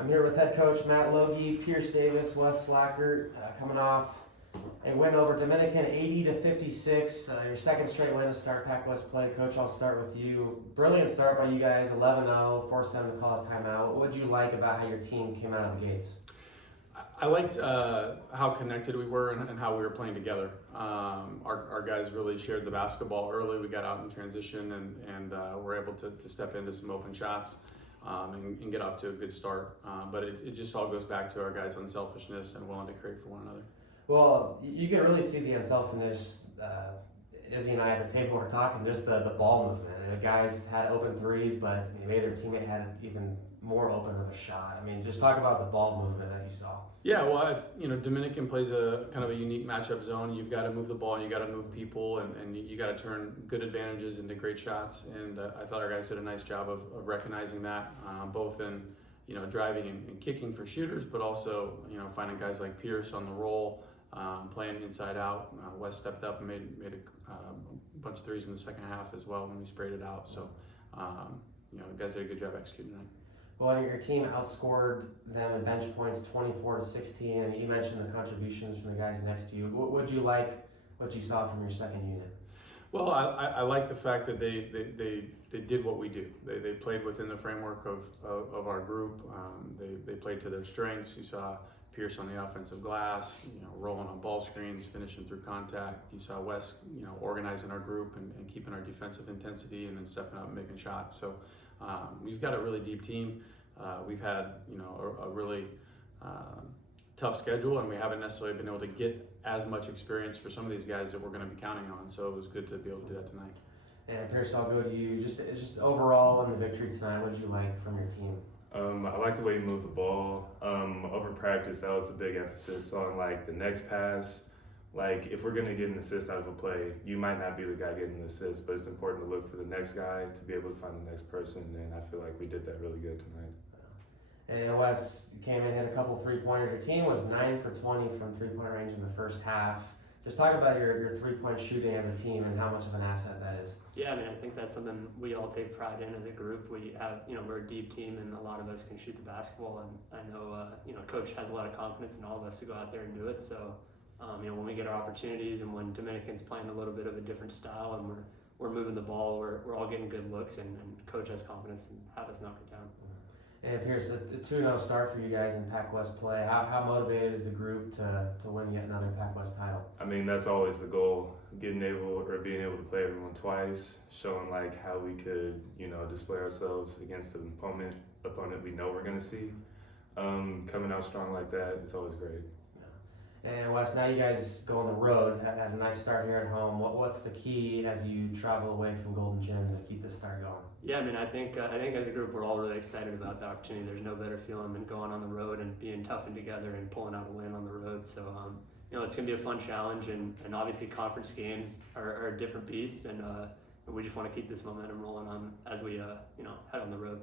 I'm here with head coach Matt Logie, Pierce Davis, Wes Slacker, coming off a win over Dominican 80-56. Your second straight win to start Pac-West play. Coach, I'll start with you. Brilliant start by you guys, 11-0, forced them to call a timeout. What did you like about how your team came out of the gates? I liked how connected we were and how we were playing together. Our guys really shared the basketball early. We got out in transition and were able to step into some open shots and get off to a good start. But it just all goes back to our guys' unselfishness and willing to create for one another. Well, you can really see the unselfishness. Izzy and I at the table were talking, just the ball movement. The guys had open threes, but maybe their teammate had even more open of a shot. I mean, just talk about the ball movement that you saw. Yeah, well, Dominican plays a kind of a unique matchup zone. You've got to move the ball, you got to move people, and you got to turn good advantages into great shots. And I thought our guys did a nice job of recognizing that, both in driving and kicking for shooters, but also finding guys like Pierce on the roll, playing inside out. Wes stepped up and made a bunch of threes in the second half as well when we sprayed it out. So the guys did a good job executing that. Well, your team outscored them in bench points 24-16, and you mentioned the contributions from the guys next to you. Would you like what you saw from your second unit? Well, I like the fact that they did what we do. They played within the framework of our group. They played to their strengths. You saw Pierce on the offensive glass, rolling on ball screens, finishing through contact. You saw Wes, organizing our group and keeping our defensive intensity and then stepping up and making shots. So we've got a really deep team. We've had, a really tough schedule, and we haven't necessarily been able to get as much experience for some of these guys that we're going to be counting on. So it was good to be able to do that tonight. And Pierce, I'll go to you. Just overall in the victory tonight, what did you like from your team? I like the way you moved the ball. Over practice, that was a big emphasis on the next pass. If we're gonna get an assist out of a play, you might not be the guy getting the assist, but it's important to look for the next guy to be able to find the next person, and I feel like we did that really good tonight. And Wes came in, hit a couple 3-pointers. Your team was 9 for 20 from 3-point range in the first half. Just talk about your 3-point shooting as a team and how much of an asset that is. Yeah, I think that's something we all take pride in as a group. We have, we're a deep team, and a lot of us can shoot the basketball. And I know, Coach has a lot of confidence in all of us to go out there and do it. So, when we get our opportunities, and when Dominican's playing a little bit of a different style, and we're moving the ball, we're all getting good looks, and Coach has confidence and have us knock it down. And Pierce, a 2-0 start for you guys in Pac-West play. How motivated is the group to win yet another Pac-West title? That's always the goal, being able to play everyone twice, showing how we could, display ourselves against an opponent we know we're going to see. Coming out strong like that, it's always great. And Wes, now you guys go on the road, had a nice start here at home. What's the key as you travel away from Golden Gym to keep this start going? Yeah, I think as a group we're all really excited about the opportunity. There's no better feeling than going on the road and being tough and together and pulling out a win on the road. So it's going to be a fun challenge, and obviously conference games are a different beast, and we just want to keep this momentum rolling on as we head on the road.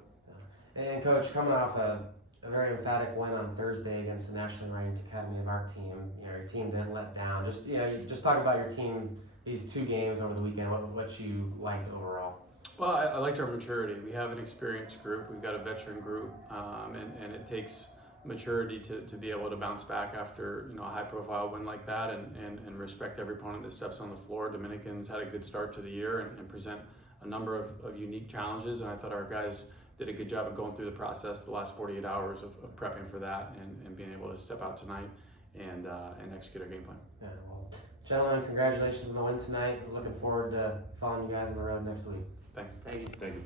And Coach, coming off a very emphatic win on Thursday against the nationally ranked Academy of Art team, your team didn't let down. Just talk about your team these 2 games over the weekend. What you liked overall? Well, I liked our maturity. We have an experienced group. We've got a veteran group, and it takes maturity to be able to bounce back after a high-profile win like that, and respect every opponent that steps on the floor. Dominicans had a good start to the year and present a number of unique challenges, and I thought our guys did a good job of going through the process the last 48 hours of prepping for that and being able to step out tonight and execute our game plan. Yeah, well, gentlemen, congratulations on the win tonight. Looking forward to following you guys on the road next week. Thanks. Thank you. Thank you.